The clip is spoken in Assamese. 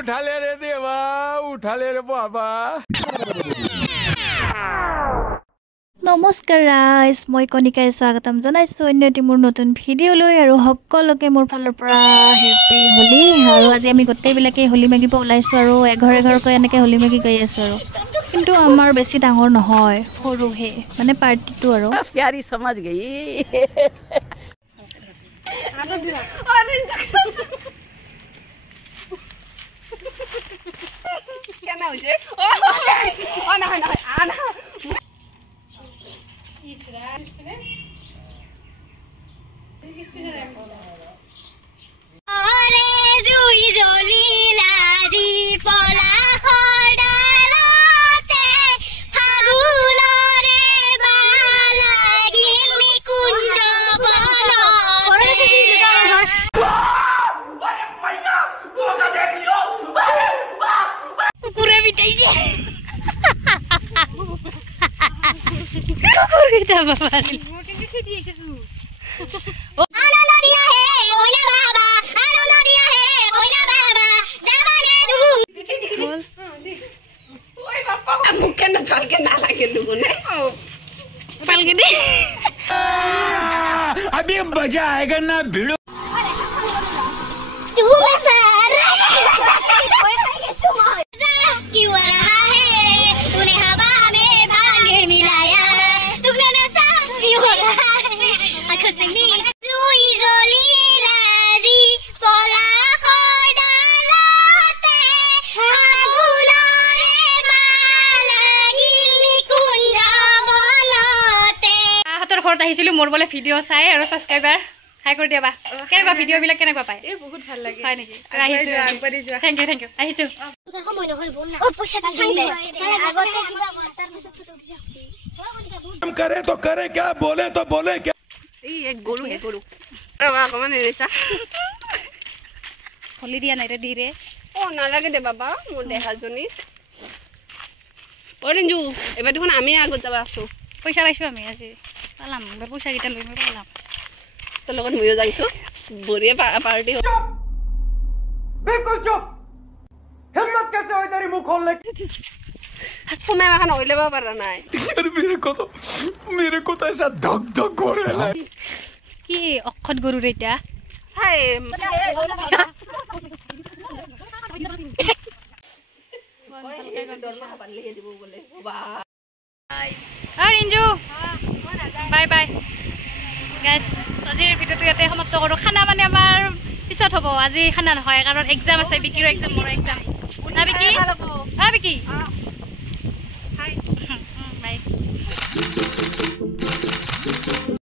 उठाले रे देवा उठाले रे बाबा নমস্কাৰ গাইস মই কণিকাই স্বাগতম জনাইছো অন্য এটি মোৰ নতুন ভিডিও লৈ আৰু সকলোকে মোৰ ফালৰ পৰা হেপি হোলি আৰু আজি আমি গোটেইবিলাকে হোলি মাগিব ওলাইছো আৰু এঘৰ এঘৰকৈ এনেকৈ হোলি মাগি গৈ আছো আৰু কিন্তু আমাৰ বেছি ডাঙৰ নহয় সৰুহে মানে পাৰ্টিটো আৰু प्यारी समझ गई কেন হইছে ও না না আনা আরে জুই জ্বলিলা জি পলা খডালতে ফাগুনরে বালাগিল নিকুঞ্জ বনতে পুরো বিটাইছে কুকুরটা বাবা আনন্দ দিয়া হে ওইলা বাবা আনন্দ দিয়া হে ওইলা বাবা জামানে দু ওই বাবা মুখে না ফালকে না লাগে দুগুনে পালকে দে अभी मजा आएगा ना भिड़ो तू मसारा क्यों आ रहा है तूने हवा में भाग मिलाया तुमने नशा क्यों हो रहा है आंखों से नीच जुई জ্বলিলা জি পলা খডালতে ফাগুনরে বালাগিল নিকুঞ্জ বনতে হাতৰ ঘৰত আহিছিলো মোৰ বলে ভিডিও চাই আৰু সাবস্ক্ৰাইবাৰ হাই কৰি দিবা কেনেকুৱা ভিডিও বিলাক কেনেকুৱা পায় এই বহুত ভাল লাগে হয় নেকি আহিছো আগবাঢ়ি যোৱা থ্যাংক ইউ আহিছো সময় নহয় বল না ও পয়সাটা চাইলে আগতে কিবা মাতার পিছত ফটো উঠিয়া हम करें तो करें क्या बोले क्या এই এক গরু বাবা কমান এনেছা হোলি দিয়া নাই ৰে দি ৰে ও নালাগে দে বাবা মোৰ দেহাজনী অৰেঞ্জু এবাৰ দেখোন আমি আগত যাবা আছো পইচা পাইছো আমি আজি পালাম পইচা কেইটা লৈ মই পালাম তোৰ লগত ময়ো যাইছো বঢ়িয়া পাৰ্টি হ'ব बिल्कुल चुप हिम्मत कैसे हुई तेरी मुंह खोलने সোমাই এখন হৈ ল'ব পৰা নাই मेरे को तो ऐसा धक धक हो रहा है কি অক্ষত গৰু ৰে এতিয়া হাই ৰিঞ্জু বাই বাই গাইছ আজিৰ ভিডিঅ'টো ইয়াতে সমাপ্ত কৰোঁ খানা মানে আমাৰ পিছত হ'ব আজি খানা নহয় কাৰণ এক্সাম আছে বিকিৰ এক্সাম মোৰ এক্সাম না বিকি বিকি